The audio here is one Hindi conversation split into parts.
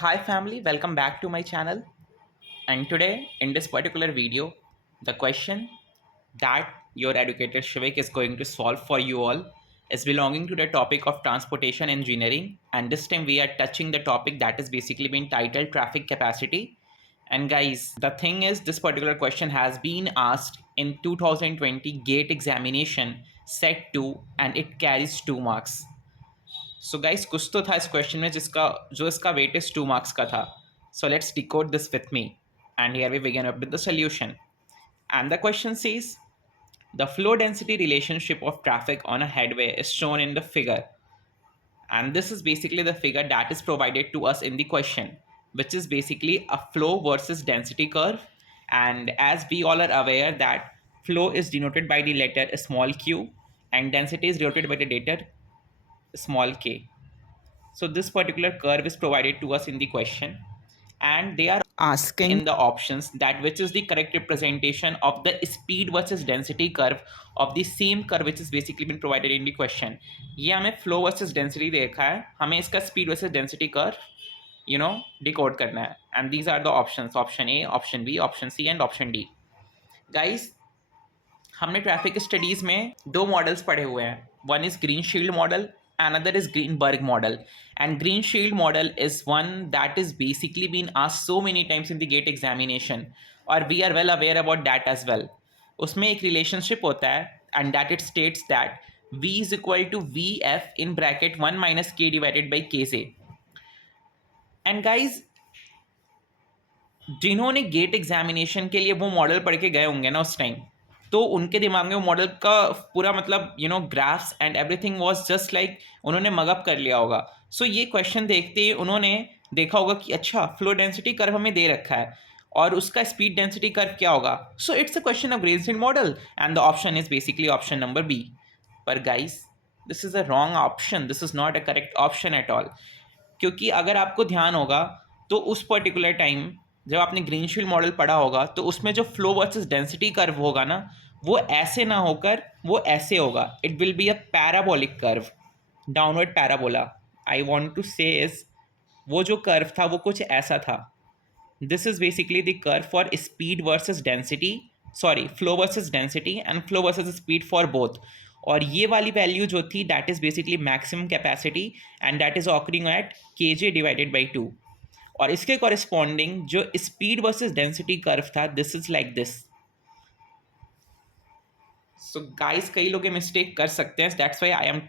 Hi family, welcome back to my channel. And today in this particular video, the question that your educator Shivik is going to solve for you all is belonging to the topic of transportation engineering. And this time we are touching the topic that is basically been titled traffic capacity. And guys, the thing is, this particular question has been asked in 2020 GATE examination set 2 and it carries 2 marks. So guys कुछ तो था इस क्वेश्चन में जिसका जो इसका वेटेज 2 मार्क्स का था. So let's decode this with me and here we begin up with the solution. And the question says the flow density relationship of traffic on a headway is shown in the figure, and this is basically the figure that is provided to us in the question, which is basically a flow versus density curve. And as we all are aware that flow is denoted by the letter small q and density is denoted by the letter small k. So this particular curve is provided to us in the question, and they are asking in the options that which is the correct representation of the speed versus density curve of the same curve which is basically been provided in the question. ये हमें flow versus density देखा है, हमें इसका speed versus density curve decode करना है. And these are the options: option A, option B, option C and option D. Guys, हमने ट्रैफिक स्टडीज में दो मॉडल्स पढ़े हुए हैं. One is green shield model, another is Greenberg model. And green shield model is one that is basically been asked so many times in the GATE examination, or we are well aware about that as well. उसमें एक रिलेशनशिप होता है and that it states that V is equal to VF in bracket 1 minus K divided by KZ. And guys, जिन्होंने गेट एग्जामिनेशन के लिए वो मॉडल पढ़ के गए होंगे ना उस टाइम, तो उनके दिमाग में वो मॉडल का पूरा मतलब graphs and everything was just like उन्होंने मगअप कर लिया होगा. सो ये क्वेश्चन देखते ही उन्होंने देखा होगा कि अच्छा फ्लो डेंसिटी कर्व हमें दे रखा है और उसका स्पीड डेंसिटी कर्व क्या होगा. So it's a question of gradient model and the option is basically option number B. पर guys, this is a wrong option, this is not a correct option at all. क्योंकि अगर आपको ध्यान होगा तो उस पर्टिकुलर टाइम जब आपने ग्रीन शील्ड मॉडल पढ़ा होगा तो उसमें जो फ्लो वर्सेस डेंसिटी कर्व होगा ना, वो ऐसे ना होकर वो ऐसे होगा. It will be a parabolic curve, downward parabola. I want to say is वो जो कर्व था वो कुछ ऐसा था. This is basically the curve for speed versus density, sorry flow versus density and flow versus speed for both. और ये वाली वैल्यू जो थी that is basically maximum capacity and that is occurring at kj divided by 2. और इसके कॉरेस्पॉन्डिंग जो स्पीड वर्सेस डेंसिटी कर्व था this is like this. So guys, कई लोग ये मिस्टेक कर सकते हैं, that's why I am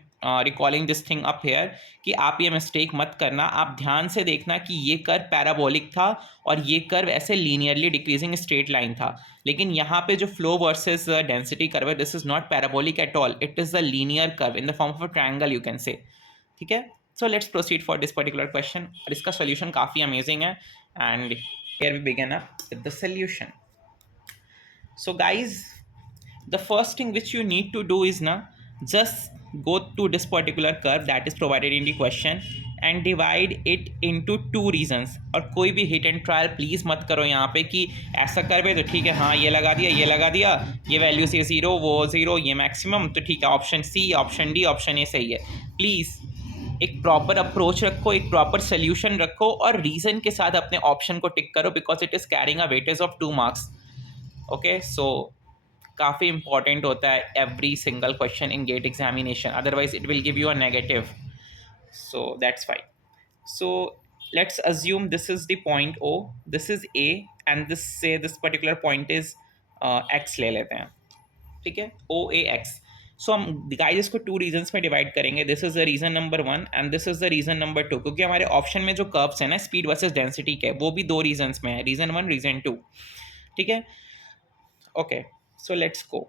recalling this thing up here कि आप ये मिस्टेक मत करना. आप ध्यान से देखना कि ये कर्व पैराबोलिक था और ये कर्व ऐसे लीनियरली डिक्रीजिंग स्ट्रेट लाइन था. लेकिन यहाँ पे जो फ्लो वर्सेस डेंसिटी कर्व है this is not parabolic at all, it is a linear curve in the form of a triangle you can say. ठीक है, so let's proceed for this particular question. और इसका सोल्यूशन काफ़ी अमेजिंग है and here we begin up with the solution. So guys, the first thing which you need to do is na just go to this particular curve that is provided in the question and divide it into two regions. और कोई भी हिट एंड ट्रायल प्लीज़ मत करो यहाँ पे कि ऐसा कर्व है तो ठीक है, हाँ ये लगा दिया, ये लगा दिया, ये वैल्यू से ज़ीरो, वो ज़ीरो, ये मैक्सिमम, तो ठीक है option C, option D, option A सही है. प्लीज़ एक प्रॉपर अप्रोच रखो, एक प्रॉपर सोल्यूशन रखो और रीज़न के साथ अपने ऑप्शन को टिक करो because it is carrying a weightage of 2 marks. Okay, so काफ़ी इंपॉर्टेंट होता है every single question in GATE examination, otherwise it will give you a negative. So that's fine. So let's assume this is the point O, this is A and this particular point is X ले लेते हैं. ठीक है, ओ ए एक्स. सो हम गाइस इसको 2 रीजन्स में डिवाइड करेंगे. This is the region number 1 and this is the region number 2, क्योंकि हमारे ऑप्शन में जो कर्व्स हैं ना स्पीड वर्सेस डेंसिटी के, वो भी 2 रीजन्स में है, रीजन 1, रीजन 2. ठीक है, ओके, सो लेट्स गो.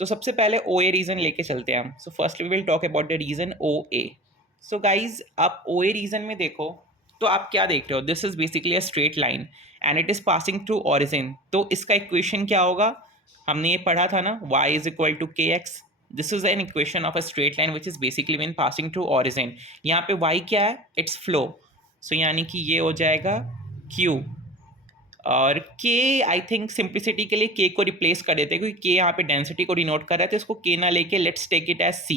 तो सबसे पहले ओ ए रीजन लेके चलते हैं हम. So first we will talk about the region O A. So guys, आप ओ ए रीजन में देखो तो आप क्या देख रहे हो, this is basically a straight line and it is passing through origin. तो इसका इक्वेशन क्या होगा, हमने ये पढ़ा था ना, y इज इक्वल टू के x. This is an equation of a straight line which is basically mean passing through origin. यहाँ पे y क्या है, इट्स फ्लो. सो यानी कि ये हो जाएगा q और k, आई थिंक सिंप्लिसिटी के लिए k को रिप्लेस कर देते हैं क्योंकि k यहाँ पे डेंसिटी को डिनोट कर रहा है, तो इसको k ना लेके let's take it as c.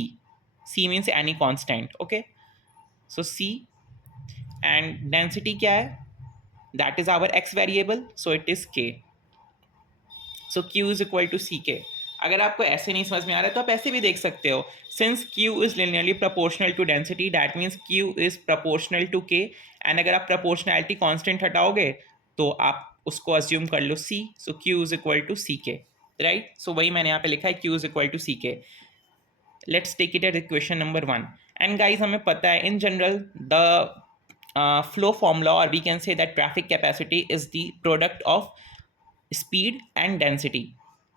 c means any constant. Okay, so c and density क्या है, that is our x variable, so it is K. So Q is equal to C K. अगर आपको ऐसे नहीं समझ में आ रहा है तो आप ऐसे भी देख सकते हो. Since Q is linearly proportional to density, that means Q is proportional to K. And अगर आप प्रोपोर्शनैलिटी कांस्टेंट हटाओगे तो आप उसको अज्यूम कर लो C. So Q is equal to C K, right. सो वही मैंने यहाँ पे लिखा है, Q is equal to C K. Let's take it at equation number 1. And guys हमें पता है in general the flow formula, or we can say that traffic capacity is the product of speed and density.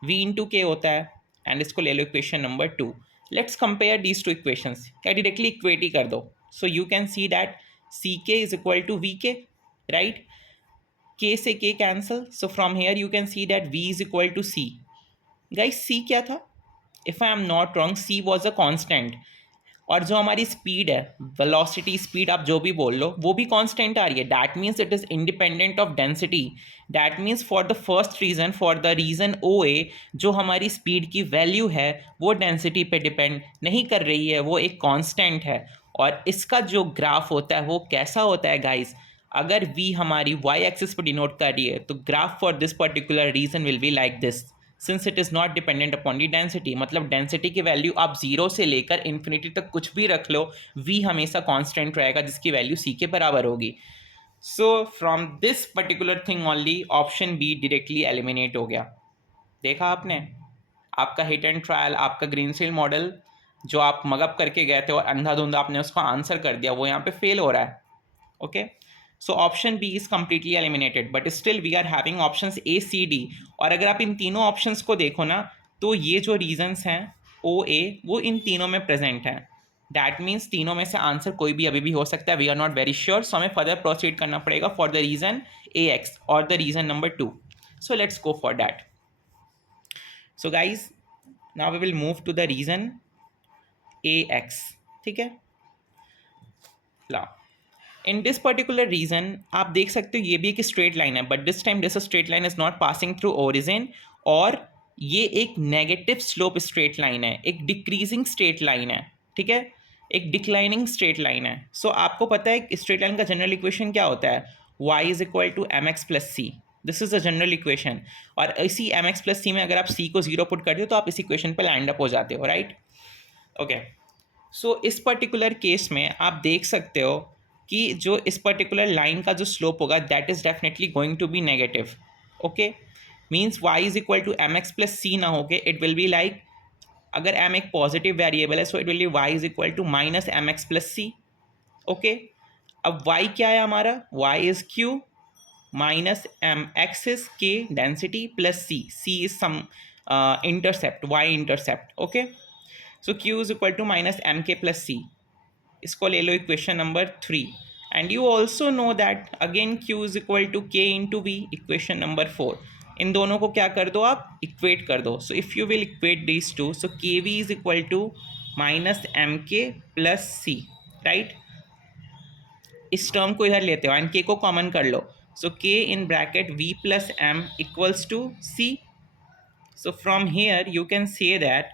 V into K होता है. एंड इसको ले लो equation number 2. Let's compare these two equations. क्या डायरेक्टली इक्वेट ही कर दो. So you can see that C K is equal to V K, right. K से K cancel, so from here you can see that V is equal to C. Guys C क्या था? If I am not wrong, C was a constant. और जो हमारी स्पीड है, वेलोसिटी, स्पीड आप जो भी बोल लो, वो भी कांस्टेंट आ रही है. That means it is independent of density. That means for the first region, for the region O A, जो हमारी स्पीड की वैल्यू है वो डेंसिटी पे डिपेंड नहीं कर रही है, वो एक कांस्टेंट है. और इसका जो ग्राफ होता है वो कैसा होता है गाइस? अगर v हमारी y एक्सिस पर डिनोट कर रही है तो graph for this particular region will be like this. Since it is not dependent upon the density, मतलब डेंसिटी की वैल्यू आप जीरो से लेकर इन्फिनिटी तक कुछ भी रख लो, v हमेशा कांस्टेंट रहेगा जिसकी वैल्यू c के बराबर होगी. So from this particular thing only option be directly eliminate हो गया. देखा आपने? आपका हिट एंड ट्रायल, आपका ग्रीनफील्ड मॉडल जो आप मगअप करके गए थे और अंधाधुंध आपने उसको आंसर कर दिया, वो यहाँ पे फेल हो रहा है. Okay, so option B is completely eliminated, but still we are having options A C D. और अगर आप इन तीनों ऑप्शंस को देखो ना, तो ये जो रीजंस हैं ओ ए, वो इन तीनों में प्रेजेंट हैं. दैट मीन्स तीनों में से आंसर कोई भी अभी भी हो सकता है. We are not very sure, so हमें फर्दर प्रोसीड करना पड़ेगा for the region A X और the region number 2. So let's go for that. So guys, now we will move to the region A X. ठीक है, ला इन दिस पर्टिकुलर रीजन आप देख सकते हो ये भी एक स्ट्रेट लाइन है, but this time this straight line is not passing through origin, और ये एक नेगेटिव स्लोप स्ट्रेट लाइन है, एक डिक्रीजिंग स्ट्रेट लाइन है. ठीक है, एक डिक्लाइनिंग स्ट्रेट लाइन है. सो आपको पता है स्ट्रेट लाइन का जनरल इक्वेशन क्या होता है? y is equal to M X plus C. This is the general equation. और इसी एम एक्स प्लस सी में अगर आप c को 0 पुट करते हो तो आप इस इक्वेशन पर लैंड अप हो जाते हो, राइट. ओके, सो इस पर्टिकुलर केस में आप देख सकते हो कि जो इस पर्टिकुलर लाइन का जो स्लोप होगा that is definitely going to be negative. Okay, means y is equal to M X plus C ना होके इट विल बी लाइक, अगर m एक पॉजिटिव वेरिएबल है so it will be y is equal to minus M X plus C. Okay, अब y क्या है हमारा? y is q minus M X is k density plus c is some intercept, y intercept. Okay, so q is equal to minus M K plus C. इसको ले लो equation number 3. And you also know that again q is equal to k into V, equation number 4. इन दोनों को क्या कर दो आप? इक्वेट कर दो. So if you will equate this two, so K V is equal to minus M K plus C, right. इस टर्म को इधर लेते हो एंड के को कॉमन कर लो. So K in bracket V plus M equals to C. So from here you can say that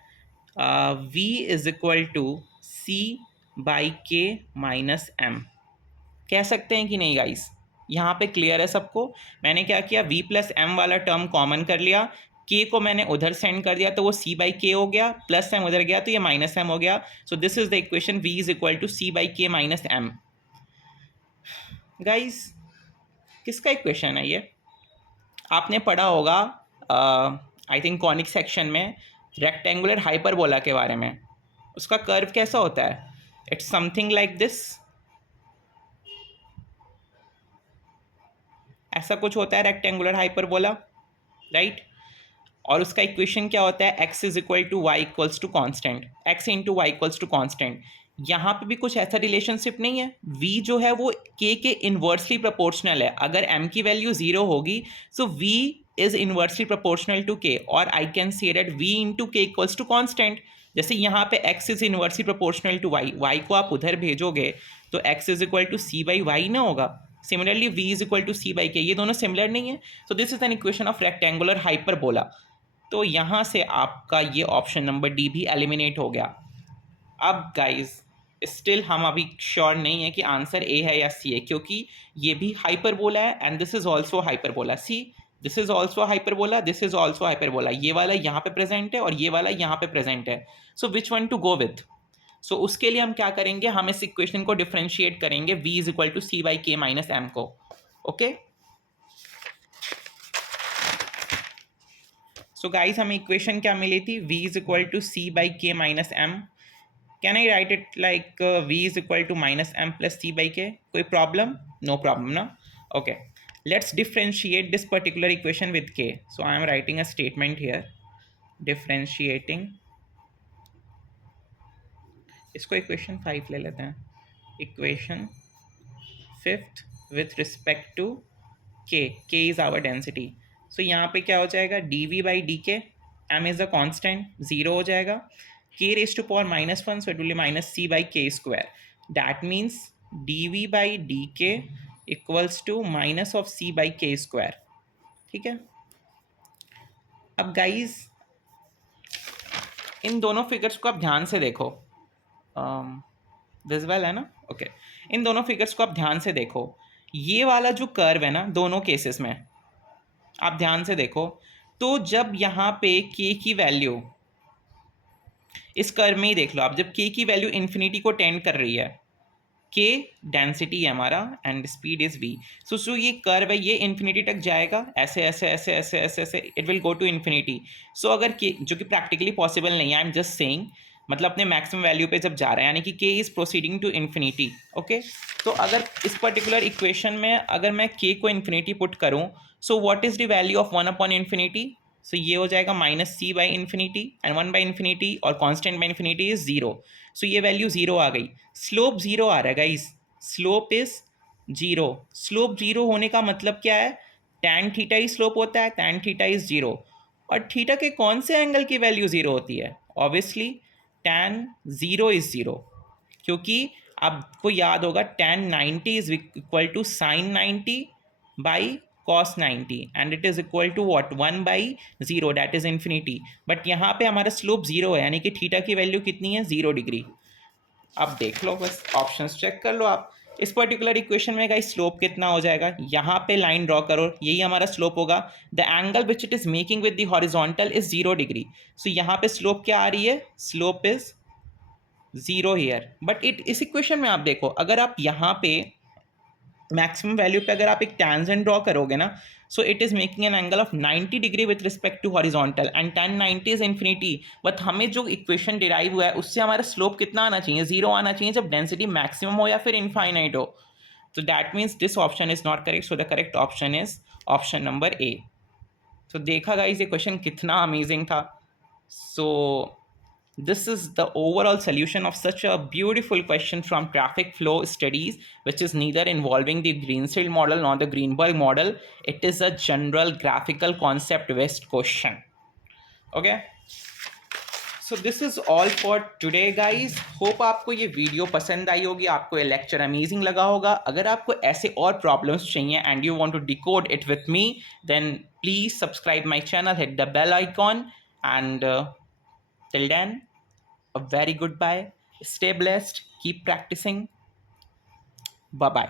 V is equal to C by K minus M. कह सकते हैं कि नहीं गाइस? यहाँ पे क्लियर है सबको? मैंने क्या किया, v प्लस एम वाला टर्म कॉमन कर लिया, k को मैंने उधर सेंड कर दिया तो वो c बाई के हो गया, प्लस एम उधर गया तो ये माइनस एम हो गया. So this is the equation v is equal to C by K minus M. Guys, किसका इक्वेशन है ये? आपने पढ़ा होगा आई थिंक कॉनिक सेक्शन में रेक्टेंगुलर हाइपरबोला के बारे में. उसका कर्व कैसा होता है? It's something like this. ऐसा कुछ होता है रेक्टेंगुलर हाइपरबोला, राइट. और उसका इक्वेशन क्या होता है? x is equal to Y equals to constant, X into Y equals to constant. यहाँ पे भी कुछ ऐसा रिलेशनशिप नहीं है. v जो है वो k के इन्वर्सली प्रोपोर्शनल है. अगर m की वैल्यू 0 होगी so v is inversely proportional to k, और I can say that v into K equals to constant. जैसे यहाँ पे x is inversely proportional to y, y को आप उधर भेजोगे तो x is equal to C by Y ना होगा. Similarly v is equal to C by K, ये दोनों सिमिलर नहीं है. So this is an equation of rectangular hyperbola. तो यहाँ से आपका ये ऑप्शन नंबर डी भी एलिमिनेट हो गया. अब गाइज स्टिल हम अभी श्योर नहीं है कि आंसर ए है या सी है, क्योंकि ये भी हाइपरबोला है and this is also hyperbola. See, this is also hyperbola, this is also hyperbola. ये वाला यहाँ पे प्रेजेंट है और ये वाला यहाँ पे प्रेजेंट है। So which one to go with? So उसके लिए हम क्या करेंगे, हम इस इक्वेशन को डिफरेंशिएट करेंगे v is equal to C by K minus M को। ओके, सो गाइस हमें इक्वेशन क्या मिली थी, v is equal to C by K minus M. Can I write it like v is equal to minus M plus C by K? कोई प्रॉब्लम? नो प्रॉब्लम ना? Okay, let's differentiate this particular equation with k. So I am writing a statement here, differentiating, इसको equation 5 ले लेते हैं, equation 5th with respect to k. K is our density. So यहाँ पे क्या हो जाएगा, dv by dk, m is a constant, 0 हो जाएगा, k raised to power -1, so it will be minus c by k square. That means dv by dk equals to minus of c by k square. ठीक है, अब गाइज इन दोनों फिगर्स को आप ध्यान से देखो, विजुअल है ना? ओके, इन दोनों फिगर्स को आप ध्यान से देखो। ये वाला जो कर्व है ना, दोनों केसेस में आप ध्यान से देखो, तो जब यहाँ पे k की वैल्यू, इस कर्व में ही देख लो आप, जब k की वैल्यू इन्फिनिटी को टेंड कर रही है, k डेंसिटी है हमारा एंड स्पीड इज v, सो जो ये कर्व है ये इन्फिनिटी तक जाएगा, ऐसे ऐसे ऐसे ऐसे ऐसे ऐसे it will go to infinity. So अगर k, जो कि प्रैक्टिकली पॉसिबल नहीं है, आई एम जस्ट सेइंग, मतलब अपने मैक्सिमम वैल्यू पे जब जा रहा है, यानी कि k is proceeding to infinity. Okay, तो अगर इस पर्टिकुलर इक्वेशन में अगर मैं k को इन्फिनिटी पुट करूँ, so what is the value of 1 upon infinity? So ये हो जाएगा minus C by infinity and 1 by infinity, और constant by infinity is 0। So ये वैल्यू 0 आ गई, स्लोप 0 आ रहा है गाइस, स्लोप इज 0। स्लोप 0 होने का मतलब क्या है, टैन थीटा ही स्लोप होता है, टैन थीटा इज 0। और थीटा के कौन से एंगल की वैल्यू 0 होती है? ऑब्वियसली टैन 0 इज 0, क्योंकि आपको याद होगा tan 90 is equal to sine 90 by cos 90 and it is equal to what, 1 by 0, that is infinity। But यहाँ पे हमारा स्लोप 0 है, यानी कि थीटा की वैल्यू कितनी है, 0 डिग्री। अब देख लो, बस ऑप्शंस चेक कर लो आप। इस पर्टिकुलर इक्वेशन में गाइस स्लोप कितना हो जाएगा, यहाँ पे लाइन ड्रॉ करो, यही हमारा स्लोप होगा। The angle which it is making with the horizontal is 0 degree. So यहाँ पे स्लोप क्या आ रही है, स्लोप इज 0 हियर। बट इस इक्वेशन में आप देखो, अगर आप यहाँ पे मैक्सिमम वैल्यू पे अगर आप एक टेंजेंट ड्रॉ करोगे ना, so it is making an angle of 90 degree with respect to horizontal and tan 90 is infinity. But हमें जो इक्वेशन डिराइव हुआ है उससे हमारा स्लोप कितना आना चाहिए, 0 आना चाहिए, जब डेंसिटी मैक्सिमम हो या फिर इनफाइनाइट हो। तो that means this option is not correct, so the correct option is option number A. तो देखा गाइस ये क्वेश्चन कितना अमेजिंग था। सो this is the overall solution of such a beautiful question from traffic flow studies, which is neither involving the Greenfield model nor the Greenberg model. It is a general graphical concept based question. Okay, so this is all for today guys. Hope आपको ये वीडियो पसंद आई होगी, आपको ये लेक्चर अमेजिंग लगा होगा। अगर आपको ऐसे और प्रॉब्लम्स चाहिए and you want to decode it with me, then please subscribe my channel, hit the bell icon, and till then, a very goodbye. Stay blessed. Keep practicing. Bye bye.